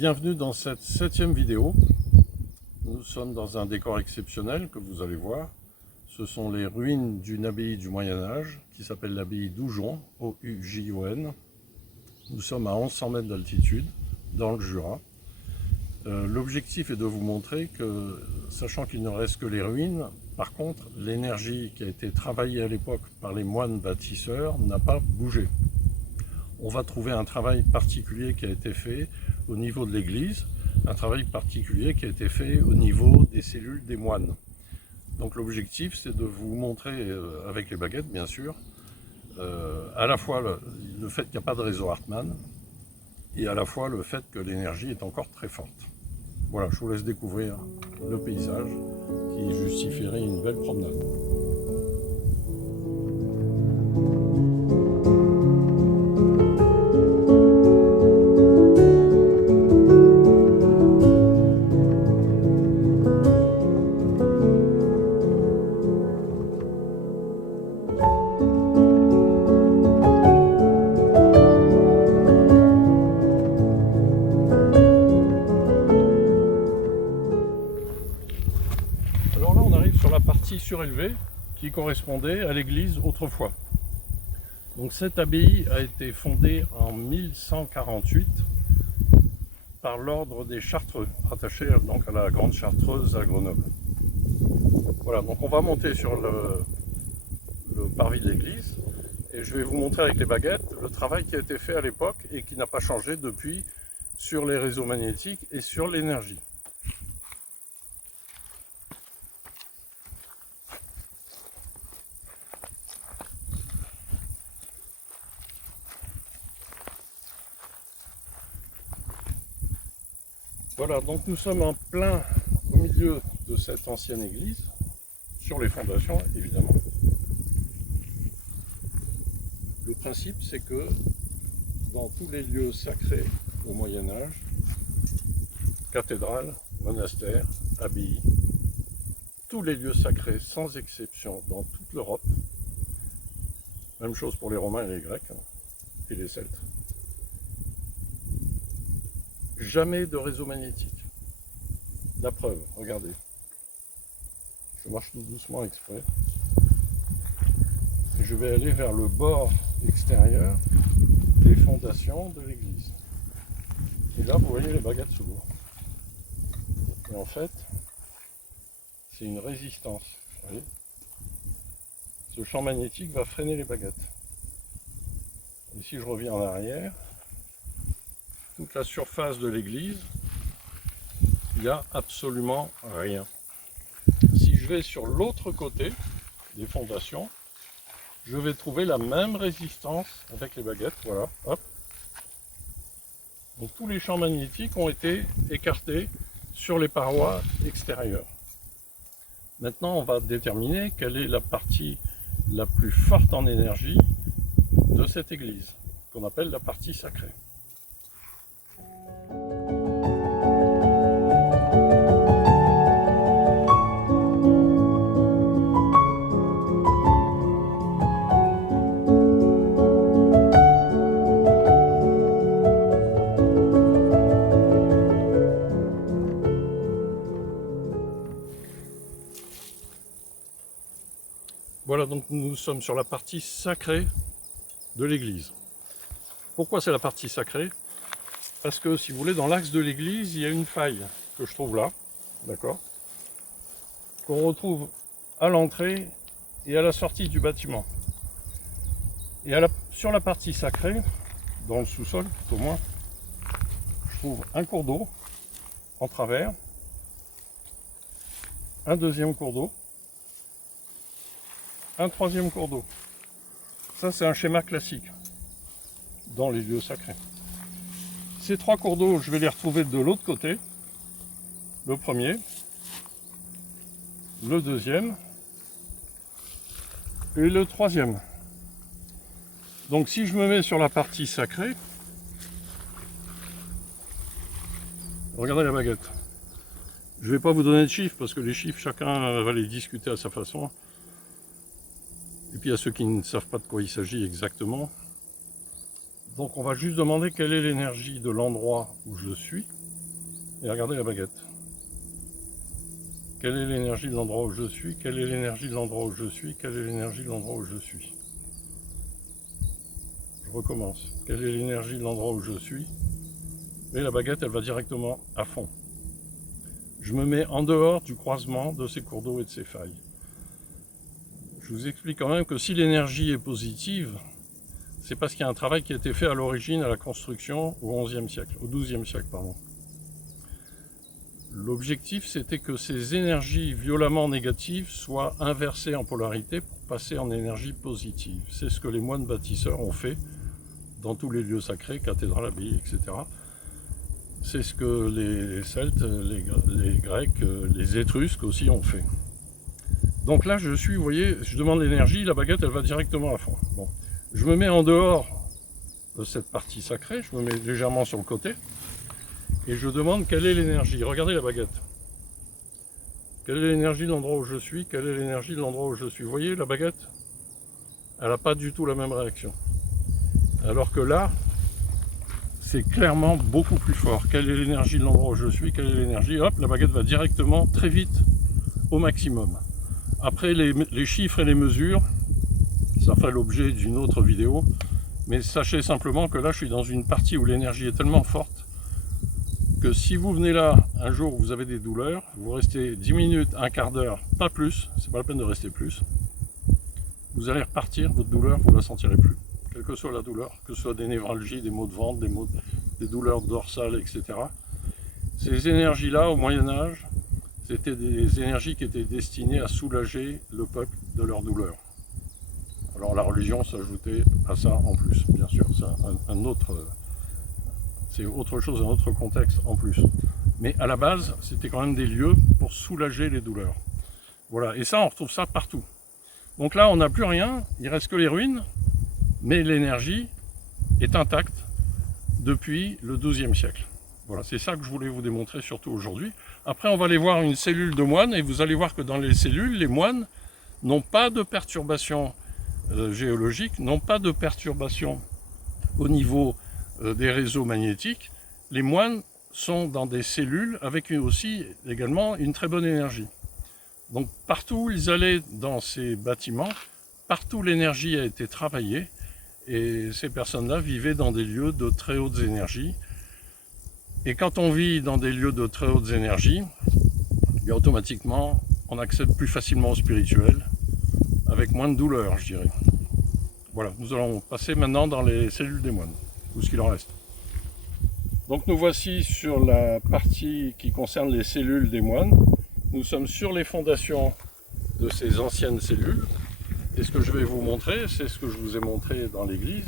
Bienvenue dans cette 7e vidéo. Nous sommes dans un décor exceptionnel que vous allez voir. Ce sont les ruines d'une abbaye du Moyen-Âge qui s'appelle l'abbaye d'Oujon, O-U-J-O-N. Nous sommes à 1100 mètres d'altitude, dans le Jura. L'objectif est de vous montrer que, sachant qu'il ne reste que les ruines, par contre, l'énergie qui a été travaillée à l'époque par les moines bâtisseurs n'a pas bougé. On va trouver un travail particulier qui a été fait au niveau de l'église, un travail particulier qui a été fait au niveau des cellules des moines. Donc l'objectif, c'est de vous montrer, avec les baguettes bien sûr, à la fois le fait qu'il n'y a pas de réseau Hartmann, et à la fois le fait que l'énergie est encore très forte. Voilà, je vous laisse découvrir le paysage qui justifierait une belle promenade. Alors là, on arrive sur la partie surélevée qui correspondait à l'église autrefois. Donc cette abbaye a été fondée en 1148 par l'ordre des Chartreux, rattaché donc à la Grande Chartreuse à Grenoble. Voilà, donc on va monter sur le parvis de l'église et je vais vous montrer avec les baguettes le travail qui a été fait à l'époque et qui n'a pas changé depuis sur les réseaux magnétiques et sur l'énergie. Voilà, donc nous sommes en plein au milieu de cette ancienne église, sur les fondations évidemment. Le principe, c'est que dans tous les lieux sacrés au Moyen-Âge, cathédrales, monastères, abbayes, tous les lieux sacrés sans exception dans toute l'Europe, même chose pour les Romains et les Grecs et les Celtes, jamais de réseau magnétique. La preuve, regardez. Je marche tout doucement exprès. Et je vais aller vers le bord extérieur des fondations de l'église. Et là, vous voyez, les baguettes s'ouvrent. Et en fait, c'est une résistance. Vous voyez, ce champ magnétique va freiner les baguettes. Et si je reviens en arrière, toute la surface de l'église, il n'y a absolument rien. Si je vais sur l'autre côté des fondations, je vais trouver la même résistance avec les baguettes, voilà, hop. Donc tous les champs magnétiques ont été écartés sur les parois extérieures. Maintenant, on va déterminer quelle est la partie la plus forte en énergie de cette église, qu'on appelle la partie sacrée. Voilà, donc nous sommes sur la partie sacrée de l'église. Pourquoi c'est la partie sacrée? Parce que, si vous voulez, dans l'axe de l'église, il y a une faille que je trouve là, d'accord, qu'on retrouve à l'entrée et à la sortie du bâtiment. Et sur la partie sacrée, dans le sous-sol, tout au moins, je trouve un cours d'eau en travers, un deuxième cours d'eau, un troisième cours d'eau. Ça, c'est un schéma classique dans les lieux sacrés. Ces trois cours d'eau, je vais les retrouver de l'autre côté. Le premier, le deuxième et le troisième. Donc si je me mets sur la partie sacrée, regardez la baguette. Je ne vais pas vous donner de chiffres parce que les chiffres, chacun va les discuter à sa façon. Et puis il y a ceux qui ne savent pas de quoi il s'agit exactement. Donc on va juste demander quelle est l'énergie de l'endroit où je suis. Et regardez la baguette. Quelle est l'énergie de l'endroit où je suis? Quelle est l'énergie de l'endroit où je suis? Quelle est l'énergie de l'endroit où je suis? Je recommence. Quelle est l'énergie de l'endroit où je suis? Et la baguette, elle va directement à fond. Je me mets en dehors du croisement de ces cours d'eau et de ces failles. Je vous explique quand même que si l'énergie est positive, c'est parce qu'il y a un travail qui a été fait à l'origine, à la construction, au XIe siècle, au XIIe siècle, pardon. L'objectif, c'était que ces énergies violemment négatives soient inversées en polarité pour passer en énergie positive. C'est ce que les moines bâtisseurs ont fait dans tous les lieux sacrés, cathédrales, abbayes, etc. C'est ce que les Celtes, les Grecs, les Étrusques aussi ont fait. Donc là, je suis, vous voyez, je demande l'énergie, la baguette, elle va directement à fond. Bon. Je me mets en dehors de cette partie sacrée, je me mets légèrement sur le côté, et je demande quelle est l'énergie. Regardez la baguette. Quelle est l'énergie de l'endroit où je suis? Quelle est l'énergie de l'endroit où je suis? Vous voyez, la baguette, elle n'a pas du tout la même réaction. Alors que là, c'est clairement beaucoup plus fort. Quelle est l'énergie de l'endroit où je suis? Quelle est l'énergie? Hop, la baguette va directement, très vite, au maximum. Après, les chiffres et les mesures, ça fait l'objet d'une autre vidéo. Mais sachez simplement que là, je suis dans une partie où l'énergie est tellement forte que si vous venez là, un jour où vous avez des douleurs, vous restez 10 minutes, un quart d'heure, pas plus, c'est pas la peine de rester plus, vous allez repartir, votre douleur, vous ne la sentirez plus. Quelle que soit la douleur, que ce soit des névralgies, des maux de ventre, des douleurs dorsales, etc. Ces énergies-là, au Moyen-Âge, c'était des énergies qui étaient destinées à soulager le peuple de leur douleur. Alors la religion s'ajoutait à ça en plus, bien sûr, c'est autre chose, un autre contexte en plus. Mais à la base, c'était quand même des lieux pour soulager les douleurs. Voilà, et ça, on retrouve ça partout. Donc là, on n'a plus rien, il ne reste que les ruines, mais l'énergie est intacte depuis le XIIe siècle. Voilà, c'est ça que je voulais vous démontrer surtout aujourd'hui. Après, on va aller voir une cellule de moines, et vous allez voir que dans les cellules, les moines n'ont pas de perturbation géologique, n'ont pas de perturbation au niveau des réseaux magnétiques. Les moines sont dans des cellules avec aussi également une très bonne énergie. Donc partout où ils allaient dans ces bâtiments, partout l'énergie a été travaillée et ces personnes-là vivaient dans des lieux de très hautes énergies. Et quand on vit dans des lieux de très hautes énergies, bien automatiquement on accède plus facilement au spirituel, avec moins de douleur, je dirais. Voilà, nous allons passer maintenant dans les cellules des moines, ou ce qu'il en reste. Donc nous voici sur la partie qui concerne les cellules des moines. Nous sommes sur les fondations de ces anciennes cellules. Et ce que je vais vous montrer, c'est ce que je vous ai montré dans l'église,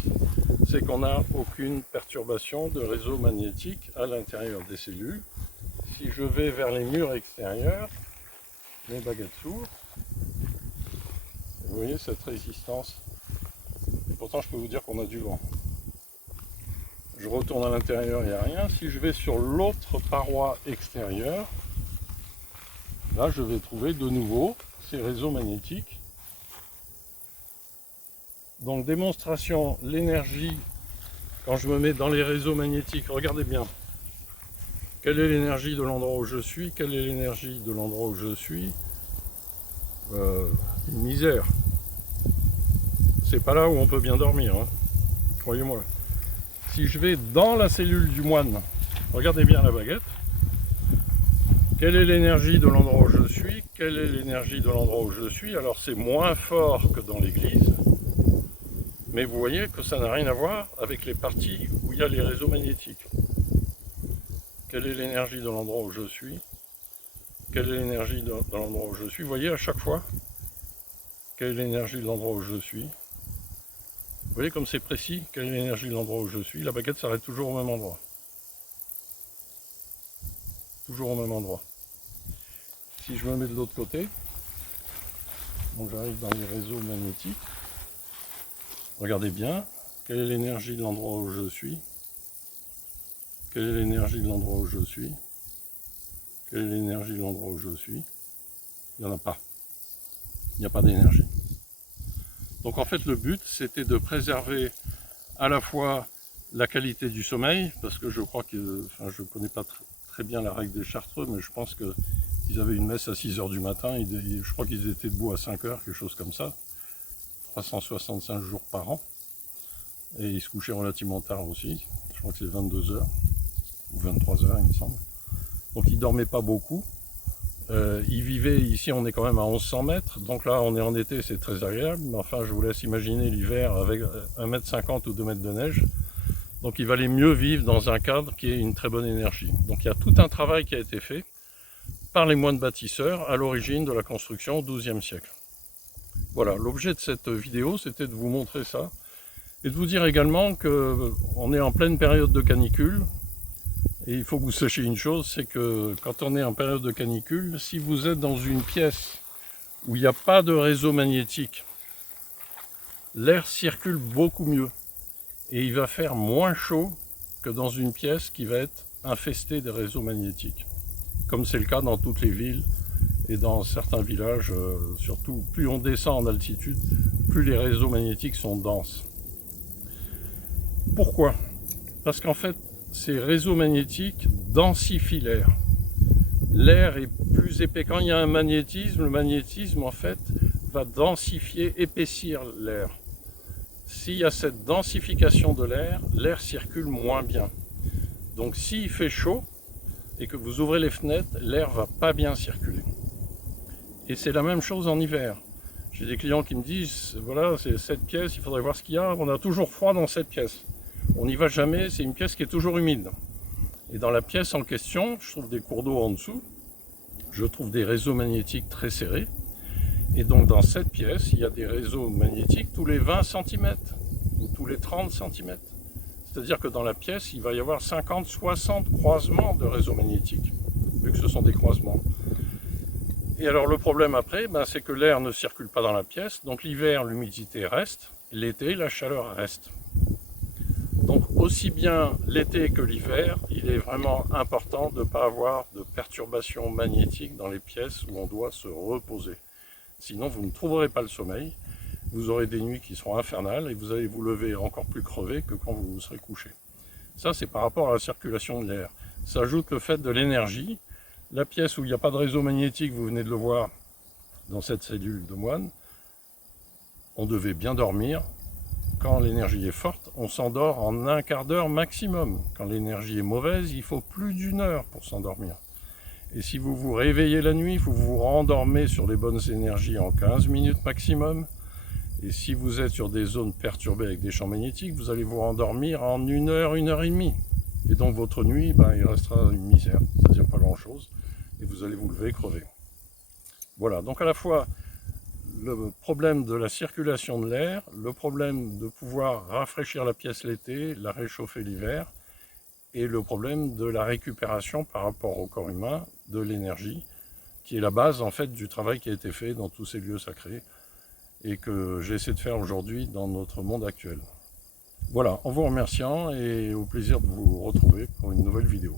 c'est qu'on n'a aucune perturbation de réseau magnétique à l'intérieur des cellules. Si je vais vers les murs extérieurs, mes baguettes s'ouvrent. Vous voyez cette résistance. Et pourtant, je peux vous dire qu'on a du vent. Je retourne à l'intérieur, il n'y a rien. Si je vais sur l'autre paroi extérieure, là, je vais trouver de nouveau ces réseaux magnétiques. Donc, démonstration, l'énergie, quand je me mets dans les réseaux magnétiques, regardez bien. Quelle est l'énergie de l'endroit où je suis? Quelle est l'énergie de l'endroit où je suis? Une misère. C'est pas là où on peut bien dormir, hein. Croyez-moi. Si je vais dans la cellule du moine, regardez bien la baguette. Quelle est l'énergie de l'endroit où je suis? Quelle est l'énergie de l'endroit où je suis? Alors c'est moins fort que dans l'église, mais vous voyez que ça n'a rien à voir avec les parties où il y a les réseaux magnétiques. Quelle est l'énergie de l'endroit où je suis? Quelle est l'énergie de l'endroit où je suis? Vous voyez à chaque fois, quelle est l'énergie de l'endroit où je suis? Vous voyez comme c'est précis, quelle est l'énergie de l'endroit où je suis? La baguette s'arrête toujours au même endroit. Toujours au même endroit. Si je me mets de l'autre côté, donc j'arrive dans les réseaux magnétiques, regardez bien, quelle est l'énergie de l'endroit où je suis? Quelle est l'énergie de l'endroit où je suis? Quelle est l'énergie de l'endroit où je suis? Il n'y en a pas. Il n'y a pas d'énergie. Donc en fait le but c'était de préserver à la fois la qualité du sommeil, parce que je crois que, enfin je ne connais pas très bien la règle des Chartreux, mais je pense qu'ils avaient une messe à 6 h du matin, je crois qu'ils étaient debout à 5 h, quelque chose comme ça, 365 jours par an, et ils se couchaient relativement tard aussi, je crois que c'est 22 h ou 23 h il me semble, donc ils dormaient pas beaucoup. Ils vivaient, ici on est quand même à 1100 mètres, donc là on est en été, c'est très agréable, mais enfin je vous laisse imaginer l'hiver avec 1,50 m ou 2 mètres de neige. Donc il valait mieux vivre dans un cadre qui ait une très bonne énergie. Donc il y a tout un travail qui a été fait par les moines bâtisseurs à l'origine de la construction au XIIe siècle. Voilà, l'objet de cette vidéo, c'était de vous montrer ça, et de vous dire également qu'on est en pleine période de canicule. Et il faut que vous sachiez une chose, c'est que quand on est en période de canicule, si vous êtes dans une pièce où il n'y a pas de réseau magnétique, l'air circule beaucoup mieux. Et il va faire moins chaud que dans une pièce qui va être infestée des réseaux magnétiques. Comme c'est le cas dans toutes les villes et dans certains villages, surtout plus on descend en altitude, plus les réseaux magnétiques sont denses. Pourquoi? Parce qu'en fait, ces réseaux magnétiques densifient l'air. L'air est plus épais. Quand il y a un magnétisme, le magnétisme en fait va densifier, épaissir l'air. S'il y a cette densification de l'air, l'air circule moins bien. Donc s'il fait chaud et que vous ouvrez les fenêtres, l'air va pas bien circuler. Et c'est la même chose en hiver. J'ai des clients qui me disent, voilà, c'est cette pièce, il faudrait voir ce qu'il y a, on a toujours froid dans cette pièce. On n'y va jamais, c'est une pièce qui est toujours humide. Et dans la pièce en question, je trouve des cours d'eau en dessous, je trouve des réseaux magnétiques très serrés. Et donc dans cette pièce, il y a des réseaux magnétiques tous les 20 cm ou tous les 30 cm. C'est-à-dire que dans la pièce, il va y avoir 50-60 croisements de réseaux magnétiques, vu que ce sont des croisements. Et alors le problème après, c'est que l'air ne circule pas dans la pièce, donc l'hiver, l'humidité reste, l'été, la chaleur reste. Donc aussi bien l'été que l'hiver, il est vraiment important de ne pas avoir de perturbations magnétiques dans les pièces où on doit se reposer. Sinon vous ne trouverez pas le sommeil, vous aurez des nuits qui seront infernales et vous allez vous lever encore plus crevé que quand vous vous serez couché. Ça c'est par rapport à la circulation de l'air. S'ajoute le fait de l'énergie. La pièce où il n'y a pas de réseau magnétique, vous venez de le voir dans cette cellule de moine, on devait bien dormir. Quand l'énergie est forte, on s'endort en un quart d'heure maximum. Quand l'énergie est mauvaise, il faut plus d'1 heure pour s'endormir. Et si vous vous réveillez la nuit, vous vous rendormez sur les bonnes énergies en 15 minutes maximum. Et si vous êtes sur des zones perturbées avec des champs magnétiques, vous allez vous rendormir en 1 heure, 1 heure et demie. Et donc votre nuit, il restera une misère, c'est-à-dire pas grand-chose. Et vous allez vous lever crever. Voilà, donc à la fois le problème de la circulation de l'air, le problème de pouvoir rafraîchir la pièce l'été, la réchauffer l'hiver, et le problème de la récupération par rapport au corps humain de l'énergie, qui est la base en fait du travail qui a été fait dans tous ces lieux sacrés et que j'essaie de faire aujourd'hui dans notre monde actuel. Voilà, en vous remerciant et au plaisir de vous retrouver pour une nouvelle vidéo.